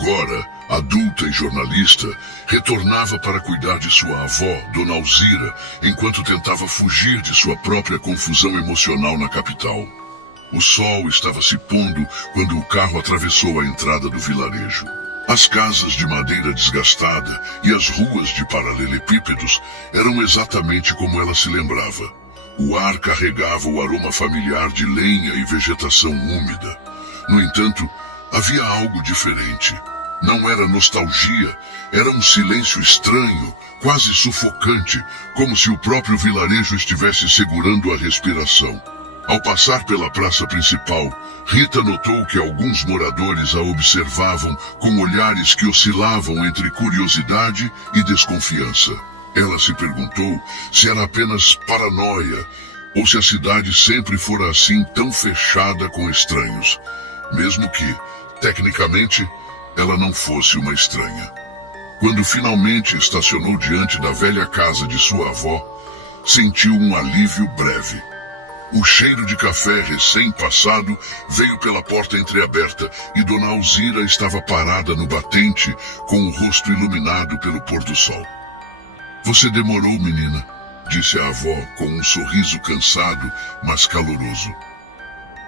Agora, adulta e jornalista, retornava para cuidar de sua avó, Dona Alzira, enquanto tentava fugir de sua própria confusão emocional na capital. O sol estava se pondo quando o carro atravessou a entrada do vilarejo. As casas de madeira desgastada e as ruas de paralelepípedos eram exatamente como ela se lembrava. O ar carregava o aroma familiar de lenha e vegetação úmida. No entanto, havia algo diferente. Não era nostalgia, era um silêncio estranho, quase sufocante, como se o próprio vilarejo estivesse segurando a respiração. Ao passar pela praça principal, Rita notou que alguns moradores a observavam com olhares que oscilavam entre curiosidade e desconfiança. Ela se perguntou se era apenas paranoia ou se a cidade sempre fora assim tão fechada com estranhos, mesmo que, tecnicamente, ela não fosse uma estranha. Quando finalmente estacionou diante da velha casa de sua avó, sentiu um alívio breve. O cheiro de café recém-passado veio pela porta entreaberta e Dona Alzira estava parada no batente com o rosto iluminado pelo pôr do sol. "Você demorou, menina", disse a avó com um sorriso cansado, mas caloroso.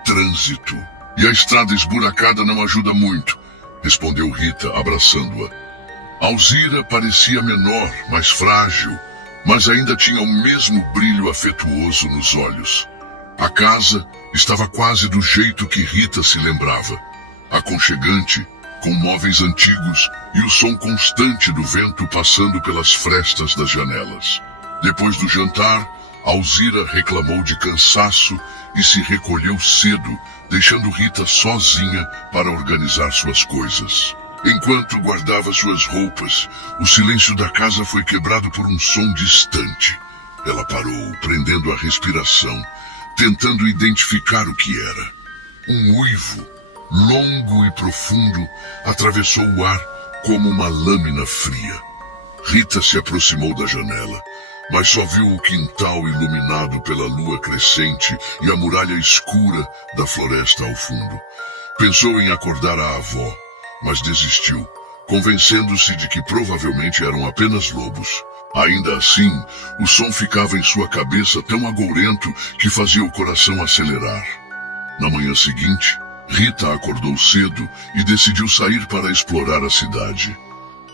"Trânsito. E a estrada esburacada não ajuda muito", respondeu Rita, abraçando-a. Alzira parecia menor, mais frágil, mas ainda tinha o mesmo brilho afetuoso nos olhos. A casa estava quase do jeito que Rita se lembrava. Aconchegante, com móveis antigos e o som constante do vento passando pelas frestas das janelas. Depois do jantar, Alzira reclamou de cansaço e se recolheu cedo, deixando Rita sozinha para organizar suas coisas. Enquanto guardava suas roupas, o silêncio da casa foi quebrado por um som distante. Ela parou, prendendo a respiração, tentando identificar o que era. Um uivo, longo e profundo, atravessou o ar como uma lâmina fria. Rita se aproximou da janela, mas só viu o quintal iluminado pela lua crescente e a muralha escura da floresta ao fundo. Pensou em acordar a avó, mas desistiu, convencendo-se de que provavelmente eram apenas lobos. Ainda assim, o som ficava em sua cabeça tão agourento que fazia o coração acelerar. Na manhã seguinte, Rita acordou cedo e decidiu sair para explorar a cidade.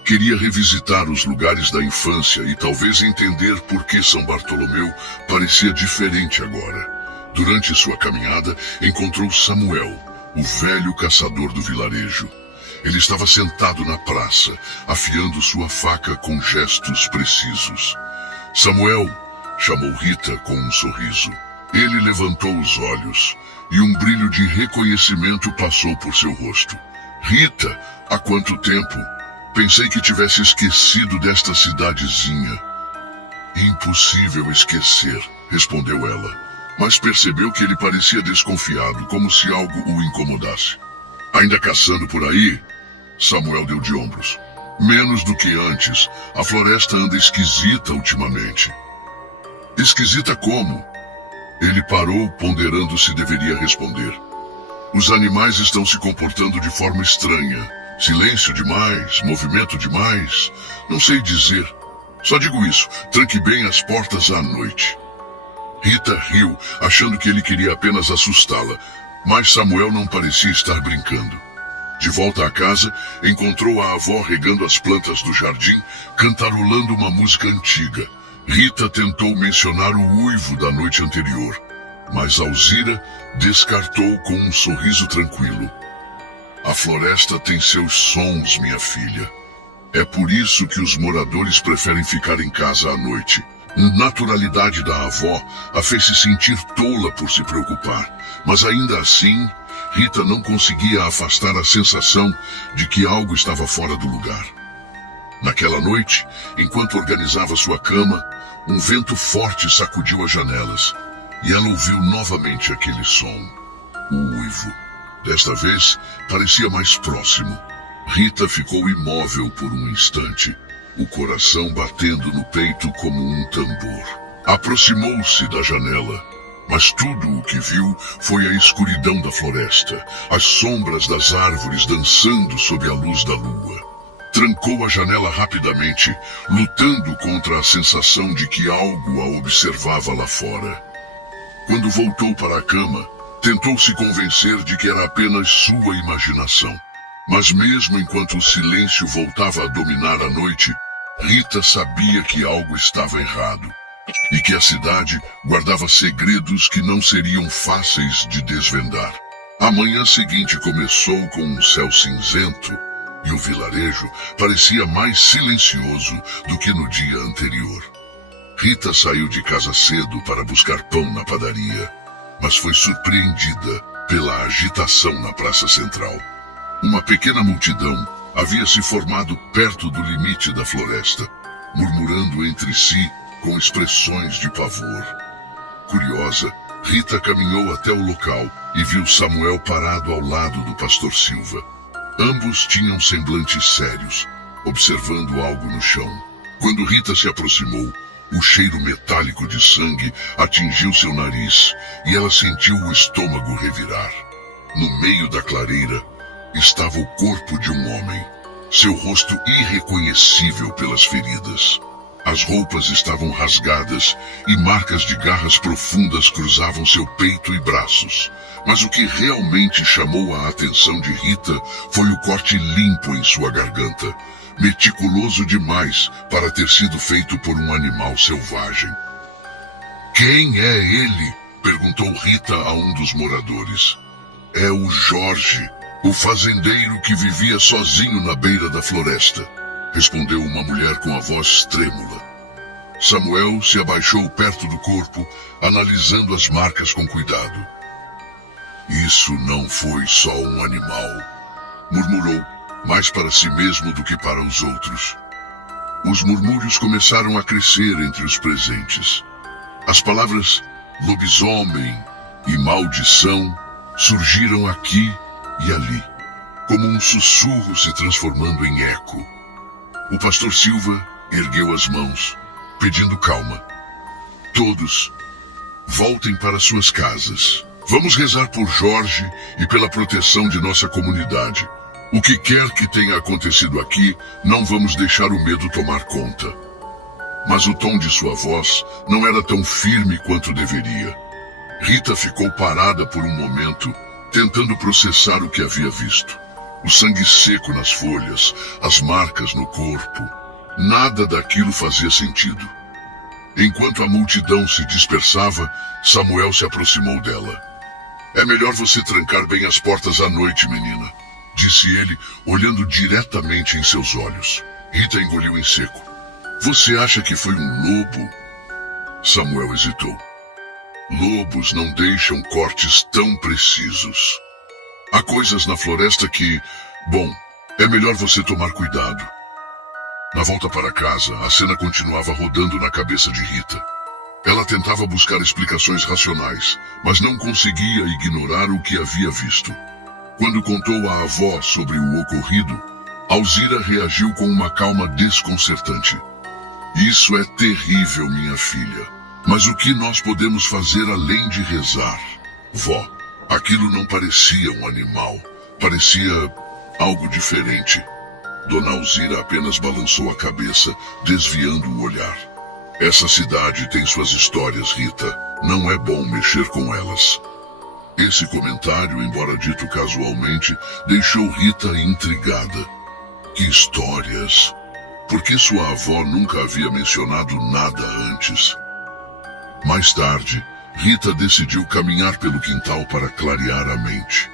Queria revisitar os lugares da infância e talvez entender por que São Bartolomeu parecia diferente agora. Durante sua caminhada, encontrou Samuel, o velho caçador do vilarejo. Ele estava sentado na praça, afiando sua faca com gestos precisos. "Samuel", chamou Rita com um sorriso. Ele levantou os olhos e um brilho de reconhecimento passou por seu rosto. "Rita, há quanto tempo? Pensei que tivesse esquecido desta cidadezinha." "Impossível esquecer", respondeu ela, mas percebeu que ele parecia desconfiado, como se algo o incomodasse. "Ainda caçando por aí?" Samuel deu de ombros. "Menos do que antes. A floresta anda esquisita ultimamente." "Esquisita como?" Ele parou, ponderando se deveria responder. "Os animais estão se comportando de forma estranha. Silêncio demais, movimento demais. Não sei dizer. Só digo isso, tranque bem as portas à noite." Rita riu, achando que ele queria apenas assustá-la, mas Samuel não parecia estar brincando. De volta à casa, encontrou a avó regando as plantas do jardim, cantarolando uma música antiga. Rita tentou mencionar o uivo da noite anterior, mas Alzira descartou com um sorriso tranquilo. "A floresta tem seus sons, minha filha. É por isso que os moradores preferem ficar em casa à noite." A naturalidade da avó a fez se sentir tola por se preocupar, mas ainda assim, Rita não conseguia afastar a sensação de que algo estava fora do lugar. Naquela noite, enquanto organizava sua cama, um vento forte sacudiu as janelas, e ela ouviu novamente aquele som. O uivo. Desta vez, parecia mais próximo. Rita ficou imóvel por um instante, o coração batendo no peito como um tambor. Aproximou-se da janela Mas tudo o que viu foi a escuridão da floresta, as sombras das árvores dançando sob a luz da lua. Trancou a janela rapidamente, lutando contra a sensação de que algo a observava lá fora. Quando voltou para a cama, tentou se convencer de que era apenas sua imaginação. Mas mesmo enquanto o silêncio voltava a dominar a noite, Rita sabia que algo estava errado. E que a cidade guardava segredos que não seriam fáceis de desvendar. A manhã seguinte começou com um céu cinzento e o vilarejo parecia mais silencioso do que no dia anterior. Rita saiu de casa cedo para buscar pão na padaria, mas foi surpreendida pela agitação na praça central. Uma pequena multidão havia se formado perto do limite da floresta, murmurando entre si com expressões de pavor. Curiosa, Rita caminhou até o local e viu Samuel parado ao lado do pastor Silva. Ambos tinham semblantes sérios, observando algo no chão. Quando Rita se aproximou, o cheiro metálico de sangue atingiu seu nariz e ela sentiu o estômago revirar. No meio da clareira estava o corpo de um homem, seu rosto irreconhecível pelas feridas. As roupas estavam rasgadas e marcas de garras profundas cruzavam seu peito e braços. Mas o que realmente chamou a atenção de Rita foi o corte limpo em sua garganta, meticuloso demais para ter sido feito por um animal selvagem. "Quem é ele?" perguntou Rita a um dos moradores. "É o Jorge, o fazendeiro que vivia sozinho na beira da floresta", respondeu uma mulher com a voz trêmula. Samuel se abaixou perto do corpo, analisando as marcas com cuidado. "Isso não foi só um animal", murmurou, mais para si mesmo do que para os outros. Os murmúrios começaram a crescer entre os presentes. As palavras lobisomem e maldição surgiram aqui e ali, como um sussurro se transformando em eco. O pastor Silva ergueu as mãos, pedindo calma. "Todos, voltem para suas casas. Vamos rezar por Jorge e pela proteção de nossa comunidade. O que quer que tenha acontecido aqui, não vamos deixar o medo tomar conta." Mas o tom de sua voz não era tão firme quanto deveria. Rita ficou parada por um momento, tentando processar o que havia visto. O sangue seco nas folhas, as marcas no corpo. Nada daquilo fazia sentido. Enquanto a multidão se dispersava, Samuel se aproximou dela. "É melhor você trancar bem as portas à noite, menina", disse ele, olhando diretamente em seus olhos. Rita engoliu em seco. "Você acha que foi um lobo?" Samuel hesitou. "Lobos não deixam cortes tão precisos. Há coisas na floresta que... Bom, é melhor você tomar cuidado." Na volta para casa, a cena continuava rodando na cabeça de Rita. Ela tentava buscar explicações racionais, mas não conseguia ignorar o que havia visto. Quando contou à avó sobre o ocorrido, Alzira reagiu com uma calma desconcertante. "Isso é terrível, minha filha. Mas o que nós podemos fazer além de rezar? Vó, aquilo não parecia um animal. Parecia algo diferente." Dona Alzira apenas balançou a cabeça, desviando o olhar. "Essa cidade tem suas histórias, Rita. Não é bom mexer com elas." Esse comentário, embora dito casualmente, deixou Rita intrigada. Que histórias? Por que sua avó nunca havia mencionado nada antes? Mais tarde, Rita decidiu caminhar pelo quintal para clarear a mente.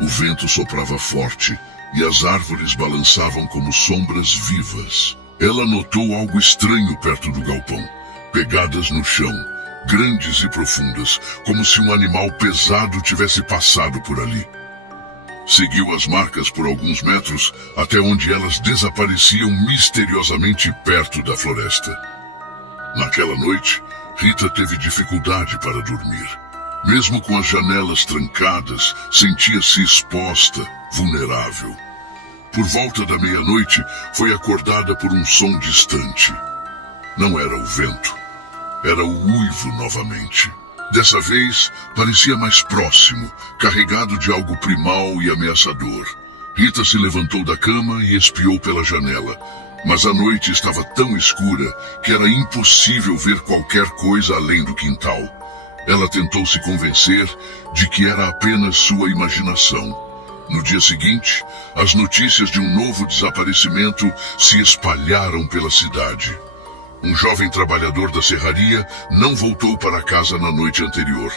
O vento soprava forte e as árvores balançavam como sombras vivas. Ela notou algo estranho perto do galpão, pegadas no chão, grandes e profundas, como se um animal pesado tivesse passado por ali. Seguiu as marcas por alguns metros até onde elas desapareciam misteriosamente perto da floresta. Naquela noite, Rita teve dificuldade para dormir. Mesmo com as janelas trancadas, sentia-se exposta, vulnerável. Por volta da meia-noite, foi acordada por um som distante. Não era o vento. Era o uivo novamente. Dessa vez, parecia mais próximo, carregado de algo primal e ameaçador. Rita se levantou da cama e espiou pela janela, mas a noite estava tão escura que era impossível ver qualquer coisa além do quintal. Ela tentou se convencer de que era apenas sua imaginação. No dia seguinte, as notícias de um novo desaparecimento se espalharam pela cidade. Um jovem trabalhador da serraria não voltou para casa na noite anterior.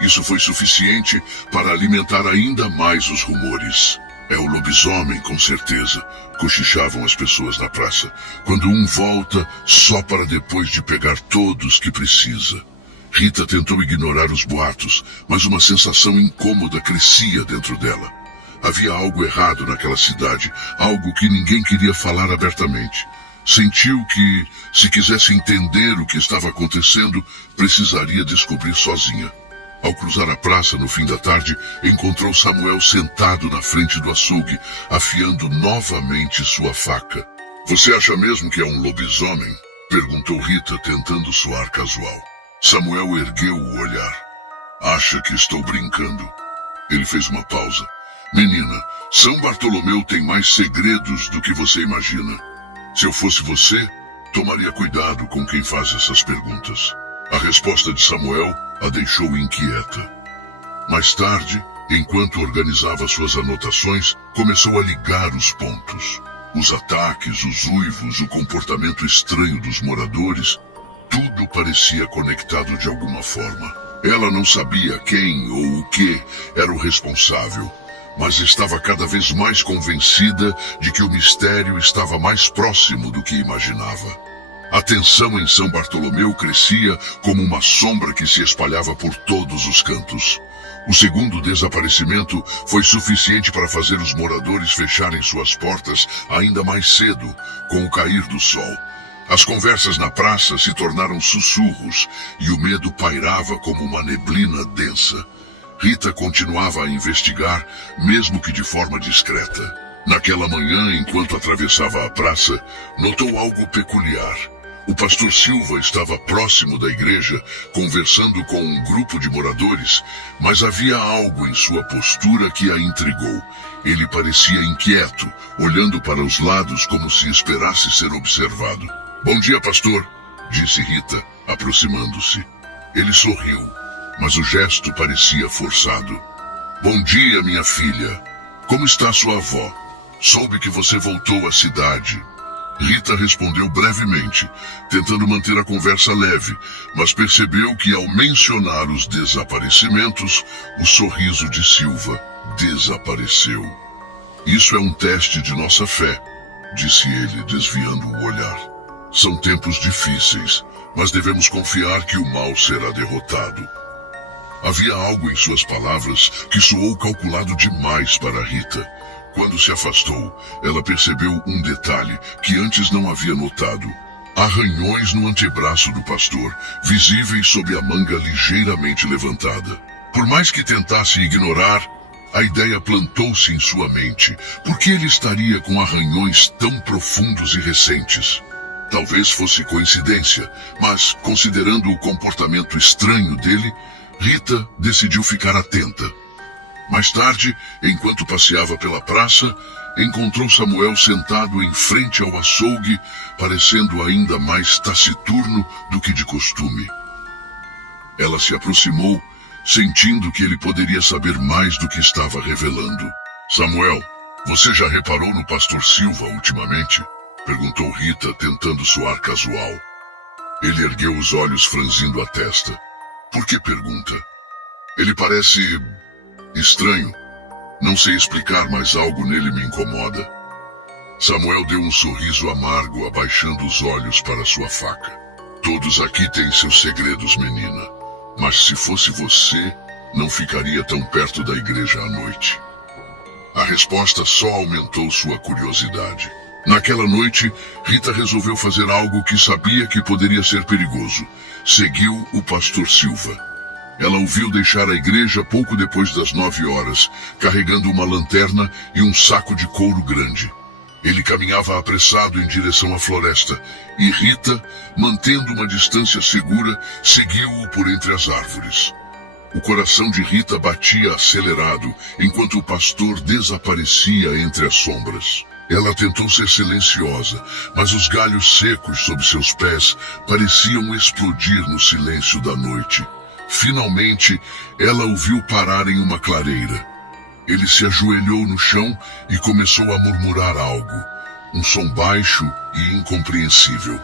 Isso foi suficiente para alimentar ainda mais os rumores. É o lobisomem, com certeza, cochichavam as pessoas na praça, quando um volta só para depois de pegar todos que precisa. Rita tentou ignorar os boatos, mas uma sensação incômoda crescia dentro dela. Havia algo errado naquela cidade, algo que ninguém queria falar abertamente. Sentiu que, se quisesse entender o que estava acontecendo, precisaria descobrir sozinha. Ao cruzar a praça no fim da tarde, encontrou Samuel sentado na frente do açougue, afiando novamente sua faca. "Você acha mesmo que é um lobisomem?" perguntou Rita, tentando soar casual. Samuel ergueu o olhar. "Acha que estou brincando?" Ele fez uma pausa. "Menina, São Bartolomeu tem mais segredos do que você imagina. Se eu fosse você, tomaria cuidado com quem faz essas perguntas." A resposta de Samuel a deixou inquieta. Mais tarde, enquanto organizava suas anotações, começou a ligar os pontos. Os ataques, os uivos, o comportamento estranho dos moradores, tudo parecia conectado de alguma forma. Ela não sabia quem ou o que era o responsável, mas estava cada vez mais convencida de que o mistério estava mais próximo do que imaginava. A tensão em São Bartolomeu crescia como uma sombra que se espalhava por todos os cantos. O segundo desaparecimento foi suficiente para fazer os moradores fecharem suas portas ainda mais cedo, com o cair do sol. As conversas na praça se tornaram sussurros e o medo pairava como uma neblina densa. Rita continuava a investigar, mesmo que de forma discreta. Naquela manhã, enquanto atravessava a praça, notou algo peculiar. O pastor Silva estava próximo da igreja, conversando com um grupo de moradores, mas havia algo em sua postura que a intrigou. Ele parecia inquieto, olhando para os lados como se esperasse ser observado. "Bom dia, pastor", disse Rita, aproximando-se. Ele sorriu, mas o gesto parecia forçado. "Bom dia, minha filha. Como está sua avó? Soube que você voltou à cidade." Rita respondeu brevemente, tentando manter a conversa leve, mas percebeu que ao mencionar os desaparecimentos, o sorriso de Silva desapareceu. "Isso é um teste de nossa fé", disse ele, desviando o olhar. "São tempos difíceis, mas devemos confiar que o mal será derrotado." Havia algo em suas palavras que soou calculado demais para Rita. Quando se afastou, ela percebeu um detalhe que antes não havia notado. Arranhões no antebraço do pastor, visíveis sob a manga ligeiramente levantada. Por mais que tentasse ignorar, a ideia plantou-se em sua mente. Por que ele estaria com arranhões tão profundos e recentes? Talvez fosse coincidência, mas, considerando o comportamento estranho dele, Rita decidiu ficar atenta. Mais tarde, enquanto passeava pela praça, encontrou Samuel sentado em frente ao açougue, parecendo ainda mais taciturno do que de costume. Ela se aproximou, sentindo que ele poderia saber mais do que estava revelando. "Samuel, você já reparou no pastor Silva ultimamente?" perguntou Rita, tentando soar casual. Ele ergueu os olhos, franzindo a testa. "Por que pergunta? Ele parece estranho. Não sei explicar, mas algo nele me incomoda." Samuel deu um sorriso amargo, abaixando os olhos para sua faca. "Todos aqui têm seus segredos, menina. Mas se fosse você, não ficaria tão perto da igreja à noite." A resposta só aumentou sua curiosidade. Naquela noite, Rita resolveu fazer algo que sabia que poderia ser perigoso. Seguiu o pastor Silva. Ela o viu deixar a igreja pouco depois das 9 horas, carregando uma lanterna e um saco de couro grande. Ele caminhava apressado em direção à floresta, e Rita, mantendo uma distância segura, seguiu-o por entre as árvores. O coração de Rita batia acelerado, enquanto o pastor desaparecia entre as sombras. Ela tentou ser silenciosa, mas os galhos secos sob seus pés pareciam explodir no silêncio da noite. Finalmente, ela o viu parar em uma clareira. Ele se ajoelhou no chão e começou a murmurar algo, um som baixo e incompreensível.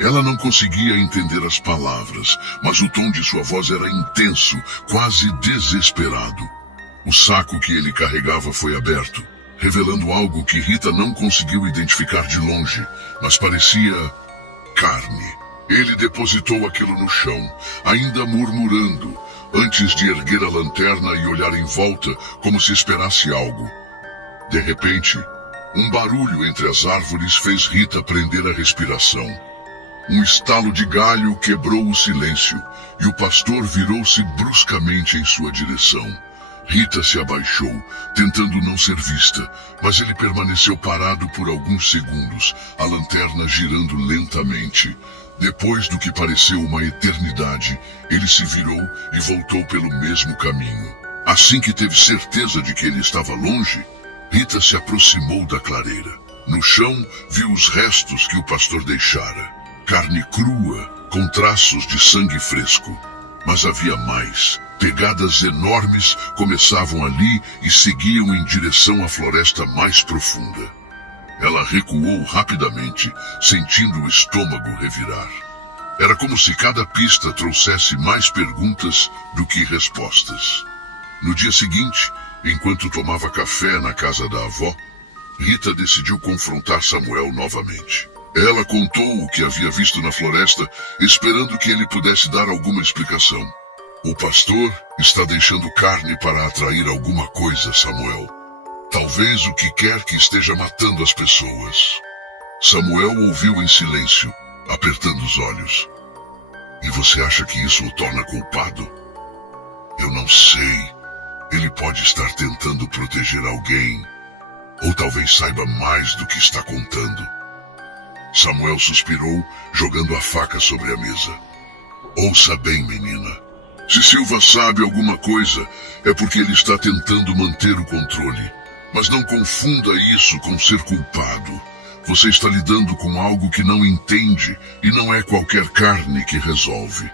Ela não conseguia entender as palavras, mas o tom de sua voz era intenso, quase desesperado. O saco que ele carregava foi aberto, revelando algo que Rita não conseguiu identificar de longe, mas parecia carne. Ele depositou aquilo no chão, ainda murmurando, antes de erguer a lanterna e olhar em volta como se esperasse algo. De repente, um barulho entre as árvores fez Rita prender a respiração. Um estalo de galho quebrou o silêncio, e o pastor virou-se bruscamente em sua direção. Rita se abaixou, tentando não ser vista, mas ele permaneceu parado por alguns segundos, a lanterna girando lentamente. Depois do que pareceu uma eternidade, ele se virou e voltou pelo mesmo caminho. Assim que teve certeza de que ele estava longe, Rita se aproximou da clareira. No chão, viu os restos que o pastor deixara. Carne crua, com traços de sangue fresco. Mas havia mais. Pegadas enormes começavam ali e seguiam em direção à floresta mais profunda. Ela recuou rapidamente, sentindo o estômago revirar. Era como se cada pista trouxesse mais perguntas do que respostas. No dia seguinte, enquanto tomava café na casa da avó, Rita decidiu confrontar Samuel novamente. Ela contou o que havia visto na floresta, esperando que ele pudesse dar alguma explicação. O pastor está deixando carne para atrair alguma coisa, Samuel. Talvez o que quer que esteja matando as pessoas. Samuel ouviu em silêncio, apertando os olhos. E você acha que isso o torna culpado? Eu não sei. Ele pode estar tentando proteger alguém. Ou talvez saiba mais do que está contando. Samuel suspirou, jogando a faca sobre a mesa. Ouça bem, menina. Se Silva sabe alguma coisa, é porque ele está tentando manter o controle. Mas não confunda isso com ser culpado. Você está lidando com algo que não entende e não é qualquer carne que resolve.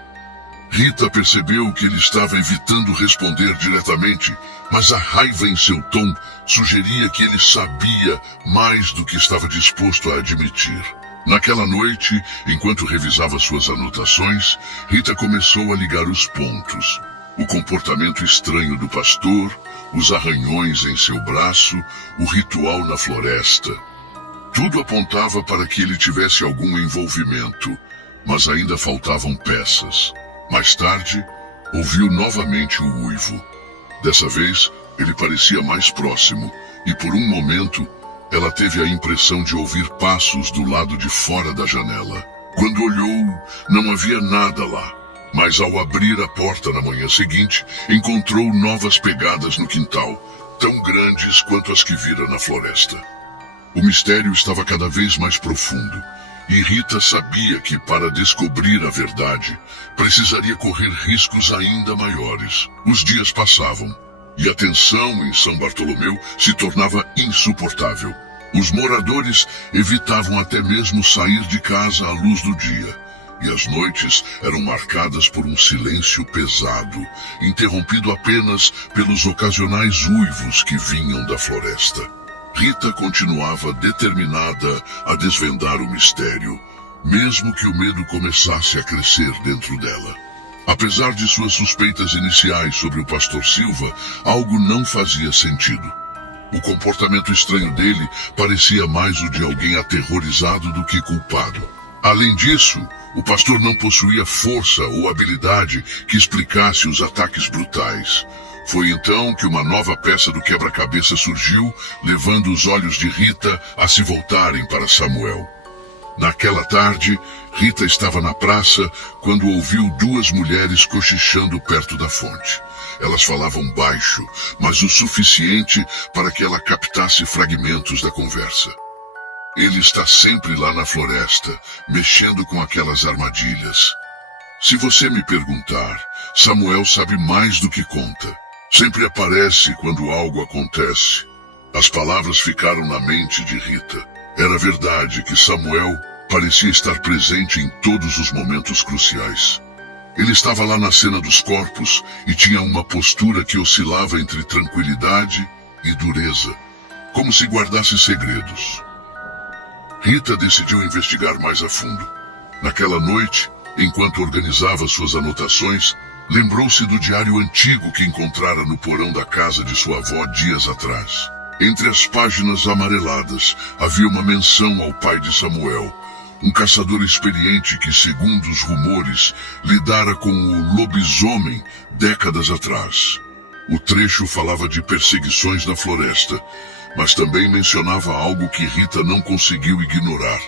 Rita percebeu que ele estava evitando responder diretamente, mas a raiva em seu tom sugeria que ele sabia mais do que estava disposto a admitir. Naquela noite, enquanto revisava suas anotações, Rita começou a ligar os pontos. O comportamento estranho do pastor, os arranhões em seu braço, o ritual na floresta. Tudo apontava para que ele tivesse algum envolvimento, mas ainda faltavam peças. Mais tarde, ouviu novamente o uivo. Dessa vez, ele parecia mais próximo, e por um momento, ela teve a impressão de ouvir passos do lado de fora da janela. Quando olhou, não havia nada lá. Mas ao abrir a porta na manhã seguinte, encontrou novas pegadas no quintal, tão grandes quanto as que vira na floresta. O mistério estava cada vez mais profundo, e Rita sabia que para descobrir a verdade, precisaria correr riscos ainda maiores. Os dias passavam, e a tensão em São Bartolomeu se tornava insuportável. Os moradores evitavam até mesmo sair de casa à luz do dia, e as noites eram marcadas por um silêncio pesado, interrompido apenas pelos ocasionais uivos que vinham da floresta. Rita continuava determinada a desvendar o mistério, mesmo que o medo começasse a crescer dentro dela. Apesar de suas suspeitas iniciais sobre o pastor Silva, algo não fazia sentido. O comportamento estranho dele parecia mais o de alguém aterrorizado do que culpado. Além disso, o pastor não possuía força ou habilidade que explicasse os ataques brutais. Foi então que uma nova peça do quebra-cabeça surgiu, levando os olhos de Rita a se voltarem para Samuel. Naquela tarde, Rita estava na praça quando ouviu duas mulheres cochichando perto da fonte. Elas falavam baixo, mas o suficiente para que ela captasse fragmentos da conversa. Ele está sempre lá na floresta, mexendo com aquelas armadilhas. Se você me perguntar, Samuel sabe mais do que conta. Sempre aparece quando algo acontece. As palavras ficaram na mente de Rita. Era verdade que Samuel parecia estar presente em todos os momentos cruciais. Ele estava lá na cena dos corpos e tinha uma postura que oscilava entre tranquilidade e dureza, como se guardasse segredos. Rita decidiu investigar mais a fundo. Naquela noite, enquanto organizava suas anotações, lembrou-se do diário antigo que encontrara no porão da casa de sua avó dias atrás. Entre as páginas amareladas havia uma menção ao pai de Samuel, um caçador experiente que, segundo os rumores, lidara com o lobisomem décadas atrás. O trecho falava de perseguições na floresta, mas também mencionava algo que Rita não conseguiu ignorar: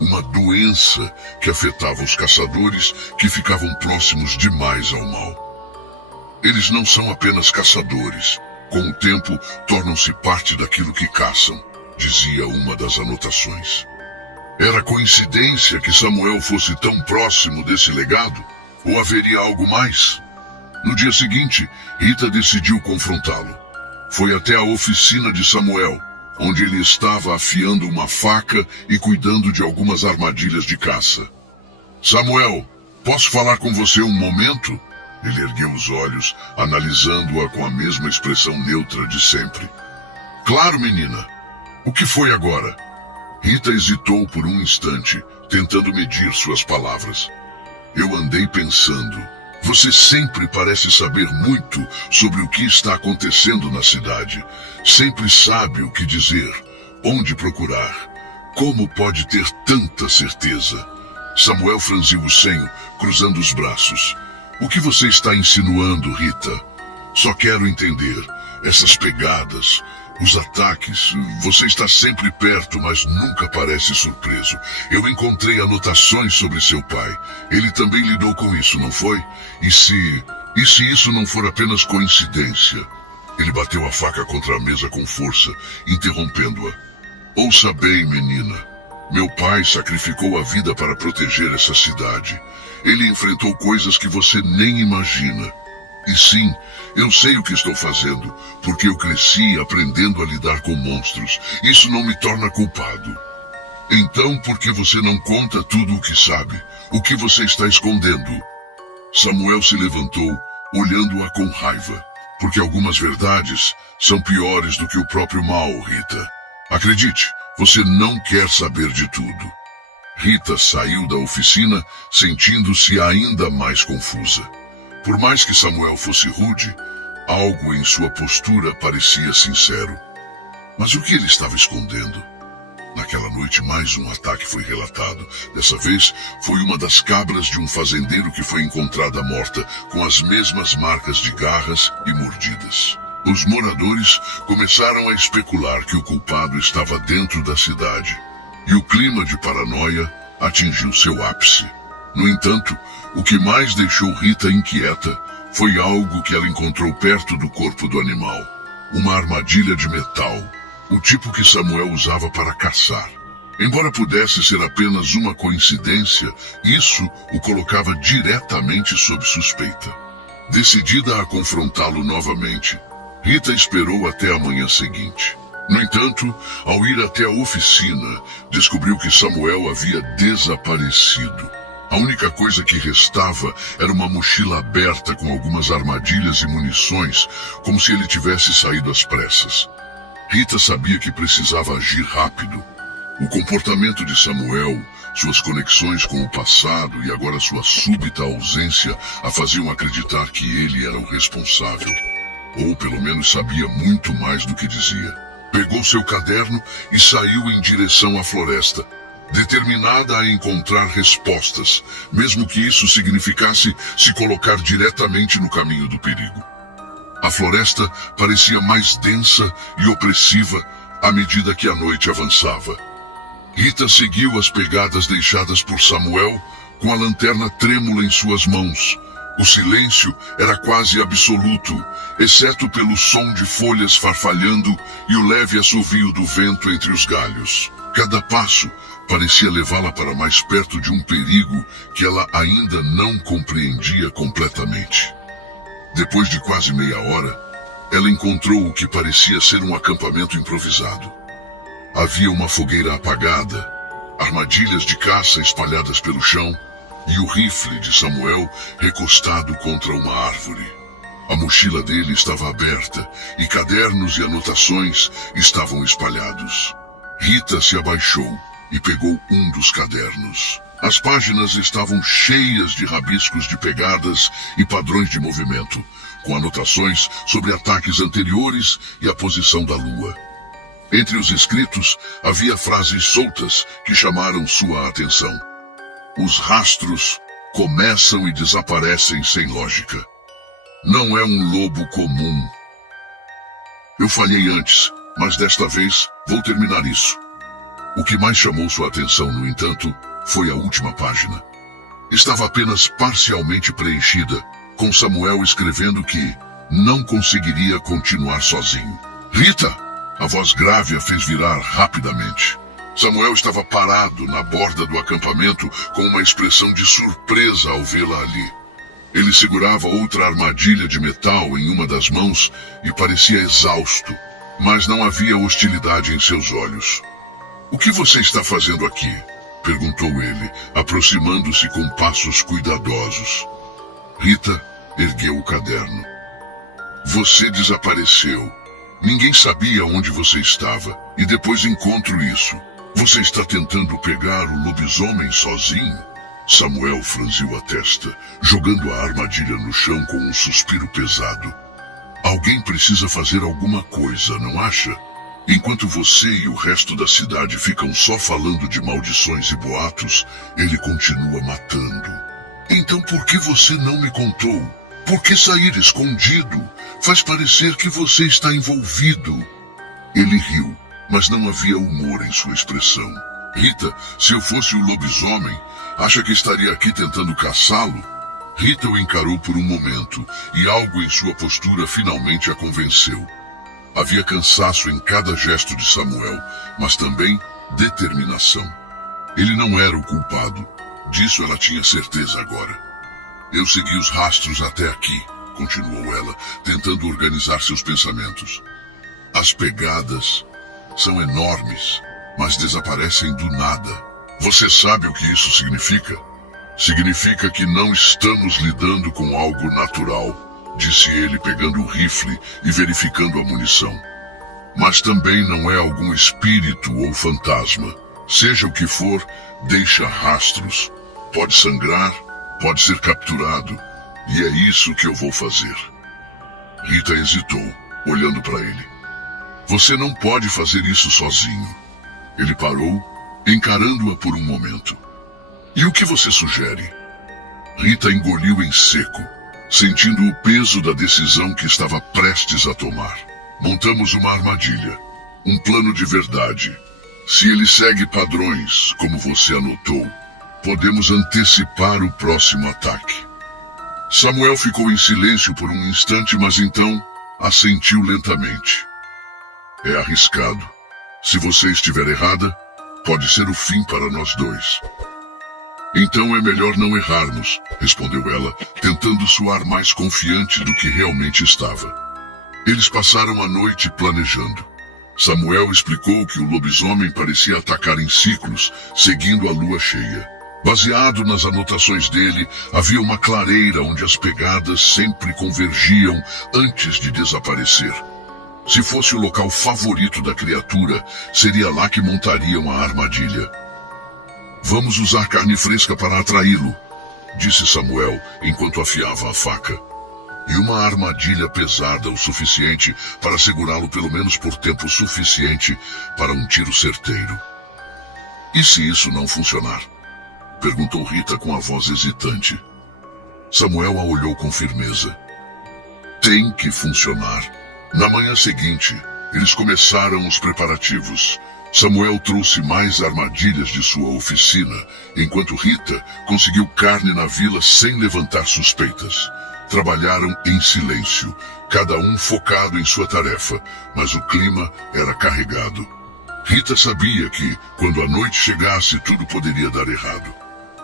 uma doença que afetava os caçadores que ficavam próximos demais ao mal. Eles não são apenas caçadores. Com o tempo, tornam-se parte daquilo que caçam, dizia uma das anotações. Era coincidência que Samuel fosse tão próximo desse legado? Ou haveria algo mais? No dia seguinte, Rita decidiu confrontá-lo. Foi até a oficina de Samuel, onde ele estava afiando uma faca e cuidando de algumas armadilhas de caça. Samuel, posso falar com você um momento? Ele ergueu os olhos, analisando-a com a mesma expressão neutra de sempre. Claro, menina. O que foi agora? Rita hesitou por um instante, tentando medir suas palavras. Eu andei pensando. Você sempre parece saber muito sobre o que está acontecendo na cidade. Sempre sabe o que dizer, onde procurar. Como pode ter tanta certeza? Samuel franziu o senho, cruzando os braços. O que você está insinuando, Rita? Só quero entender. Essas pegadas, os ataques, você está sempre perto, mas nunca parece surpreso. Eu encontrei anotações sobre seu pai. Ele também lidou com isso, não foi? E se isso não for apenas coincidência? Ele bateu a faca contra a mesa com força, interrompendo-a. Ouça bem, menina. Meu pai sacrificou a vida para proteger essa cidade. Ele enfrentou coisas que você nem imagina. E sim, eu sei o que estou fazendo, porque eu cresci aprendendo a lidar com monstros. Isso não me torna culpado. Então, por que você não conta tudo o que sabe? O que você está escondendo? Samuel se levantou, olhando-a com raiva. Porque algumas verdades são piores do que o próprio mal, Rita. Acredite, você não quer saber de tudo. Rita saiu da oficina, sentindo-se ainda mais confusa. Por mais que Samuel fosse rude, algo em sua postura parecia sincero. Mas o que ele estava escondendo? Naquela noite, mais um ataque foi relatado. Dessa vez, foi uma das cabras de um fazendeiro que foi encontrada morta, com as mesmas marcas de garras e mordidas. Os moradores começaram a especular que o culpado estava dentro da cidade, e o clima de paranoia atingiu seu ápice. No entanto, o que mais deixou Rita inquieta foi algo que ela encontrou perto do corpo do animal. Uma armadilha de metal, o tipo que Samuel usava para caçar. Embora pudesse ser apenas uma coincidência, isso o colocava diretamente sob suspeita. Decidida a confrontá-lo novamente, Rita esperou até a manhã seguinte. No entanto, ao ir até a oficina, descobriu que Samuel havia desaparecido. A única coisa que restava era uma mochila aberta com algumas armadilhas e munições, como se ele tivesse saído às pressas. Rita sabia que precisava agir rápido. O comportamento de Samuel, suas conexões com o passado e agora sua súbita ausência a faziam acreditar que ele era o responsável. Ou pelo menos sabia muito mais do que dizia. Pegou seu caderno e saiu em direção à floresta, determinada a encontrar respostas, mesmo que isso significasse se colocar diretamente no caminho do perigo. A floresta parecia mais densa e opressiva à medida que a noite avançava. Rita seguiu as pegadas deixadas por Samuel com a lanterna trêmula em suas mãos, O silêncio era quase absoluto, exceto pelo som de folhas farfalhando e o leve assovio do vento entre os galhos. Cada passo parecia levá-la para mais perto de um perigo que ela ainda não compreendia completamente. Depois de quase meia hora, ela encontrou o que parecia ser um acampamento improvisado. Havia uma fogueira apagada, armadilhas de caça espalhadas pelo chão e o rifle de Samuel recostado contra uma árvore. A mochila dele estava aberta e cadernos e anotações estavam espalhados. Rita se abaixou e pegou um dos cadernos. As páginas estavam cheias de rabiscos de pegadas e padrões de movimento, com anotações sobre ataques anteriores e a posição da lua. Entre os escritos havia frases soltas que chamaram sua atenção. Os rastros começam e desaparecem sem lógica. Não é um lobo comum. Eu falhei antes, mas desta vez vou terminar isso. O que mais chamou sua atenção, no entanto, foi a última página. Estava apenas parcialmente preenchida, com Samuel escrevendo que não conseguiria continuar sozinho. Rita! A voz grave a fez virar rapidamente. Samuel estava parado na borda do acampamento com uma expressão de surpresa ao vê-la ali. Ele segurava outra armadilha de metal em uma das mãos e parecia exausto, mas não havia hostilidade em seus olhos. "O que você está fazendo aqui?" perguntou ele, aproximando-se com passos cuidadosos. Rita ergueu o caderno. "Você desapareceu. Ninguém sabia onde você estava, e depois encontro isso. Você está tentando pegar o lobisomem sozinho?" Samuel franziu a testa, jogando a armadilha no chão com um suspiro pesado. "Alguém precisa fazer alguma coisa, não acha? Enquanto você e o resto da cidade ficam só falando de maldições e boatos, ele continua matando. Então por que você não me contou? Por que sair escondido? Faz parecer que você está envolvido." Ele riu, mas não havia humor em sua expressão. "Rita, se eu fosse o lobisomem, acha que estaria aqui tentando caçá-lo?" Rita o encarou por um momento, e algo em sua postura finalmente a convenceu. Havia cansaço em cada gesto de Samuel, mas também determinação. Ele não era o culpado. Disso ela tinha certeza agora. "Eu segui os rastros até aqui", continuou ela, tentando organizar seus pensamentos. "As pegadas são enormes, mas desaparecem do nada. Você sabe o que isso significa? Significa que não estamos lidando com algo natural", disse ele, pegando o rifle e verificando a munição. "Mas também não é algum espírito ou fantasma. Seja o que for, deixa rastros. Pode sangrar, pode ser capturado, e é isso que eu vou fazer." Rita hesitou, olhando para ele. "Você não pode fazer isso sozinho." Ele parou, encarando-a por um momento. "E o que você sugere?" Rita engoliu em seco, sentindo o peso da decisão que estava prestes a tomar. "Montamos uma armadilha, um plano de verdade. Se ele segue padrões, como você anotou, podemos antecipar o próximo ataque." Samuel ficou em silêncio por um instante, mas então assentiu lentamente. "É arriscado. Se você estiver errada, pode ser o fim para nós dois." "Então é melhor não errarmos", respondeu ela, tentando soar mais confiante do que realmente estava. Eles passaram a noite planejando. Samuel explicou que o lobisomem parecia atacar em ciclos, seguindo a lua cheia. Baseado nas anotações dele, havia uma clareira onde as pegadas sempre convergiam antes de desaparecer. Se fosse o local favorito da criatura, seria lá que montariam a armadilha. "Vamos usar carne fresca para atraí-lo", disse Samuel, enquanto afiava a faca. "E uma armadilha pesada o suficiente para segurá-lo pelo menos por tempo suficiente para um tiro certeiro." "E se isso não funcionar?" perguntou Rita com a voz hesitante. Samuel a olhou com firmeza. "Tem que funcionar." Na manhã seguinte, eles começaram os preparativos. Samuel trouxe mais armadilhas de sua oficina, enquanto Rita conseguiu carne na vila sem levantar suspeitas. Trabalharam em silêncio, cada um focado em sua tarefa, mas o clima era carregado. Rita sabia que, quando a noite chegasse, tudo poderia dar errado.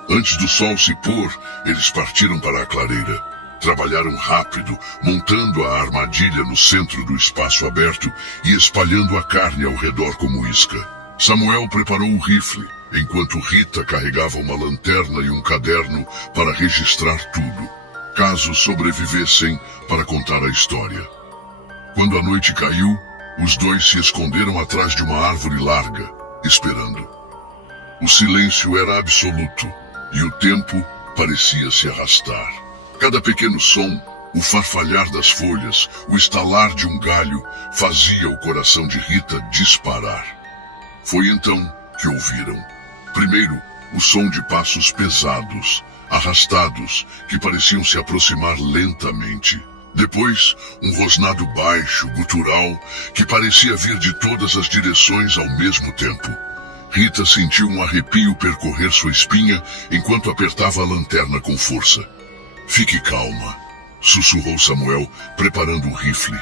Antes do sol se pôr, eles partiram para a clareira. Trabalharam rápido, montando a armadilha no centro do espaço aberto e espalhando a carne ao redor como isca. Samuel preparou o rifle, enquanto Rita carregava uma lanterna e um caderno para registrar tudo, caso sobrevivessem para contar a história. Quando a noite caiu, os dois se esconderam atrás de uma árvore larga, esperando. O silêncio era absoluto e o tempo parecia se arrastar. Cada pequeno som, o farfalhar das folhas, o estalar de um galho, fazia o coração de Rita disparar. Foi então que ouviram. Primeiro, o som de passos pesados, arrastados, que pareciam se aproximar lentamente. Depois, um rosnado baixo, gutural, que parecia vir de todas as direções ao mesmo tempo. Rita sentiu um arrepio percorrer sua espinha enquanto apertava a lanterna com força. Fique calma, sussurrou Samuel, preparando o rifle.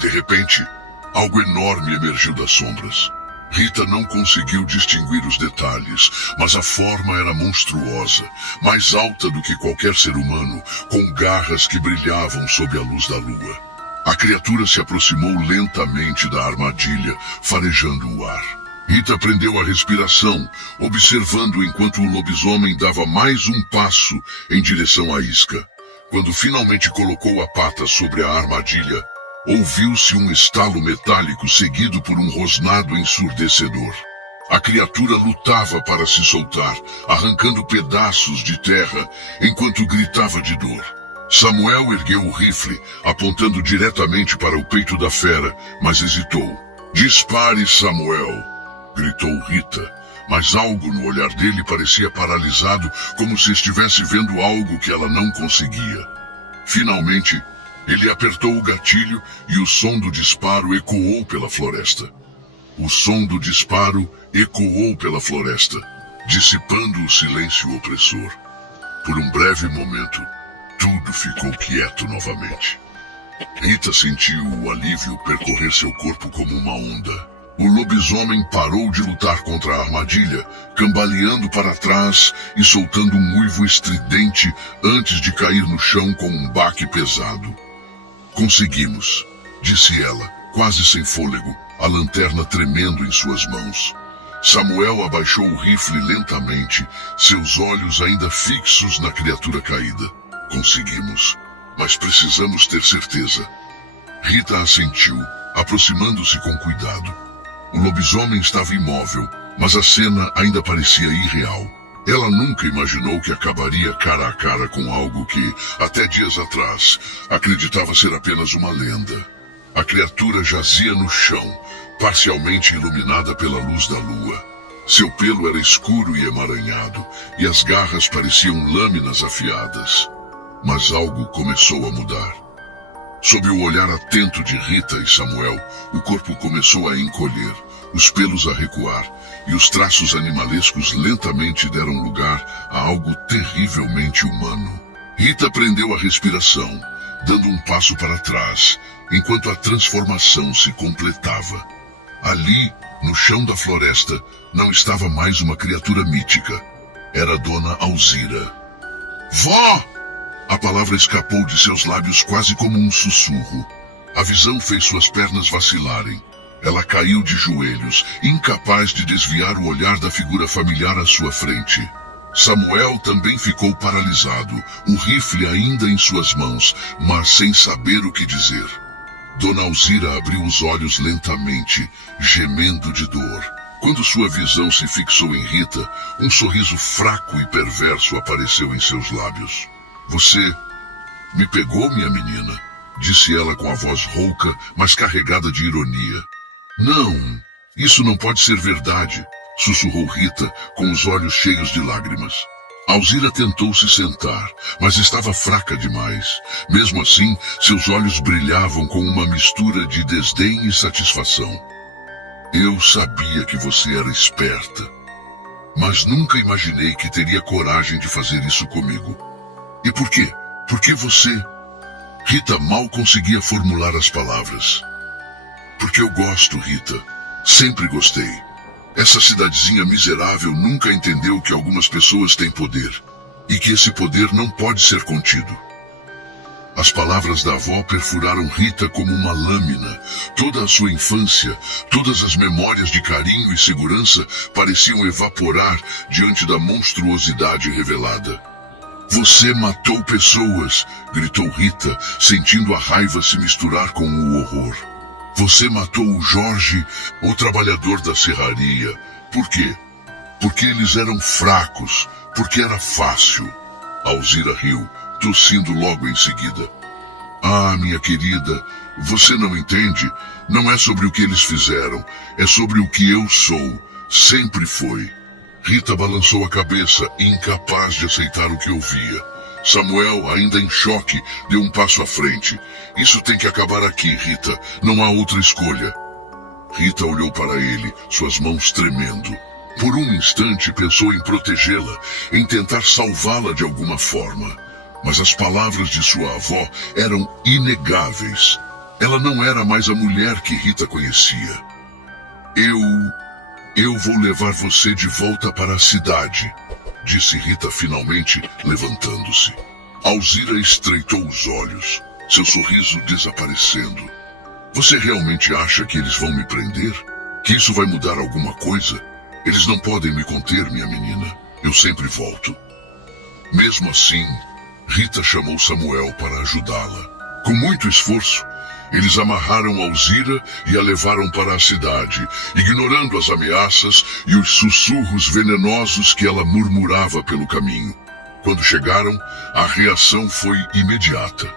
De repente, algo enorme emergiu das sombras. Rita não conseguiu distinguir os detalhes, mas a forma era monstruosa, mais alta do que qualquer ser humano, com garras que brilhavam sob a luz da lua. A criatura se aproximou lentamente da armadilha, farejando o ar. Rita prendeu a respiração, observando enquanto o lobisomem dava mais um passo em direção à isca. Quando finalmente colocou a pata sobre a armadilha, ouviu-se um estalo metálico seguido por um rosnado ensurdecedor. A criatura lutava para se soltar, arrancando pedaços de terra, enquanto gritava de dor. Samuel ergueu o rifle, apontando diretamente para o peito da fera, mas hesitou. Dispare, Samuel! Gritou Rita, mas algo no olhar dele parecia paralisado, como se estivesse vendo algo que ela não conseguia. Finalmente, ele apertou o gatilho e o som do disparo ecoou pela floresta. O som do disparo ecoou pela floresta, dissipando o silêncio opressor. Por um breve momento, tudo ficou quieto novamente. Rita sentiu o alívio percorrer seu corpo como uma onda. O lobisomem parou de lutar contra a armadilha, cambaleando para trás e soltando um uivo estridente antes de cair no chão com um baque pesado. Conseguimos, disse ela, quase sem fôlego, a lanterna tremendo em suas mãos. Samuel abaixou o rifle lentamente, seus olhos ainda fixos na criatura caída. Conseguimos, mas precisamos ter certeza. Rita assentiu, aproximando-se com cuidado. O lobisomem estava imóvel, mas a cena ainda parecia irreal. Ela nunca imaginou que acabaria cara a cara com algo que, até dias atrás, acreditava ser apenas uma lenda. A criatura jazia no chão, parcialmente iluminada pela luz da lua. Seu pelo era escuro e emaranhado, e as garras pareciam lâminas afiadas. Mas algo começou a mudar. Sob o olhar atento de Rita e Samuel, o corpo começou a encolher, os pelos a recuar, e os traços animalescos lentamente deram lugar a algo terrivelmente humano. Rita prendeu a respiração, dando um passo para trás, enquanto a transformação se completava. Ali, no chão da floresta, não estava mais uma criatura mítica. Era Dona Alzira. Vó! A palavra escapou de seus lábios quase como um sussurro. A visão fez suas pernas vacilarem. Ela caiu de joelhos, incapaz de desviar o olhar da figura familiar à sua frente. Samuel também ficou paralisado, o rifle ainda em suas mãos, mas sem saber o que dizer. Dona Alzira abriu os olhos lentamente, gemendo de dor. Quando sua visão se fixou em Rita, um sorriso fraco e perverso apareceu em seus lábios. Você me pegou, minha menina, disse ela com a voz rouca, mas carregada de ironia. Não, isso não pode ser verdade, sussurrou Rita, com os olhos cheios de lágrimas. Alzira tentou se sentar, mas estava fraca demais. Mesmo assim, seus olhos brilhavam com uma mistura de desdém e satisfação. Eu sabia que você era esperta, mas nunca imaginei que teria coragem de fazer isso comigo. E por quê? Por que você... Rita mal conseguia formular as palavras. Porque eu gosto, Rita. Sempre gostei. Essa cidadezinha miserável nunca entendeu que algumas pessoas têm poder, e que esse poder não pode ser contido. As palavras da avó perfuraram Rita como uma lâmina. Toda a sua infância, todas as memórias de carinho e segurança pareciam evaporar diante da monstruosidade revelada. Você matou pessoas, gritou Rita, sentindo a raiva se misturar com o horror. Você matou o Jorge, o trabalhador da serraria. Por quê? Porque eles eram fracos, porque era fácil. Alzira riu, tossindo logo em seguida. Ah, minha querida, você não entende? Não é sobre o que eles fizeram, é sobre o que eu sou. Sempre foi. Rita balançou a cabeça, incapaz de aceitar o que ouvia. Samuel, ainda em choque, deu um passo à frente. Isso tem que acabar aqui, Rita. Não há outra escolha. Rita olhou para ele, suas mãos tremendo. Por um instante pensou em protegê-la, em tentar salvá-la de alguma forma. Mas as palavras de sua avó eram inegáveis. Ela não era mais a mulher que Rita conhecia. Eu vou levar você de volta para a cidade, disse Rita finalmente, levantando-se. Alzira estreitou os olhos, seu sorriso desaparecendo. Você realmente acha que eles vão me prender? Que isso vai mudar alguma coisa? Eles não podem me conter, minha menina. Eu sempre volto. Mesmo assim, Rita chamou Samuel para ajudá-la. Com muito esforço, eles amarraram Alzira e a levaram para a cidade, ignorando as ameaças e os sussurros venenosos que ela murmurava pelo caminho. Quando chegaram, a reação foi imediata.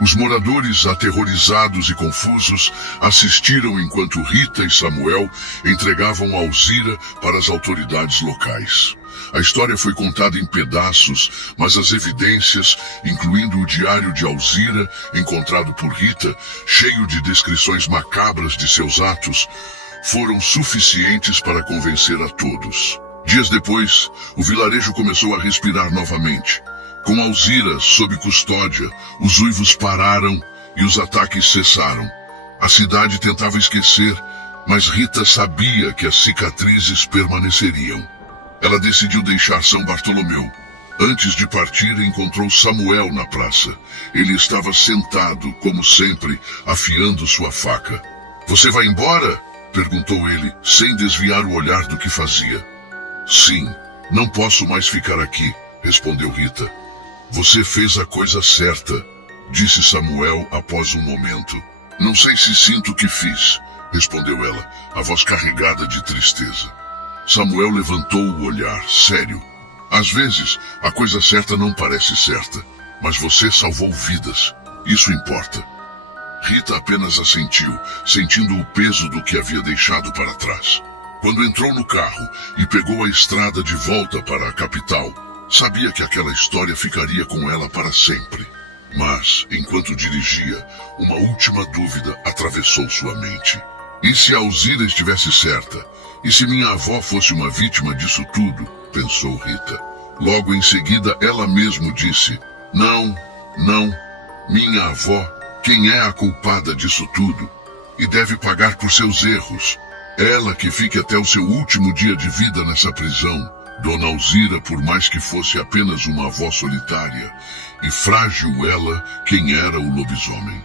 Os moradores, aterrorizados e confusos, assistiram enquanto Rita e Samuel entregavam Alzira para as autoridades locais. A história foi contada em pedaços, mas as evidências, incluindo o diário de Alzira, encontrado por Rita, cheio de descrições macabras de seus atos, foram suficientes para convencer a todos. Dias depois, o vilarejo começou a respirar novamente. Com Alzira sob custódia, os uivos pararam e os ataques cessaram. A cidade tentava esquecer, mas Rita sabia que as cicatrizes permaneceriam. Ela decidiu deixar São Bartolomeu. Antes de partir, encontrou Samuel na praça. Ele estava sentado, como sempre, afiando sua faca. Você vai embora? Perguntou ele, sem desviar o olhar do que fazia. Sim, não posso mais ficar aqui, respondeu Rita. Você fez a coisa certa, disse Samuel após um momento. Não sei se sinto o que fiz, respondeu ela, a voz carregada de tristeza. Samuel levantou o olhar, sério. Às vezes, a coisa certa não parece certa, mas você salvou vidas. Isso importa. Rita apenas assentiu, sentindo o peso do que havia deixado para trás. Quando entrou no carro e pegou a estrada de volta para a capital, sabia que aquela história ficaria com ela para sempre. Mas, enquanto dirigia, uma última dúvida atravessou sua mente. E se a Alzira estivesse certa? E se minha avó fosse uma vítima disso tudo? Pensou Rita. Logo em seguida, ela mesma disse, não, minha avó, quem é a culpada disso tudo? E deve pagar por seus erros. Ela que fique até o seu último dia de vida nessa prisão. Dona Alzira, por mais que fosse apenas uma avó solitária, e frágil ela, quem era o lobisomem.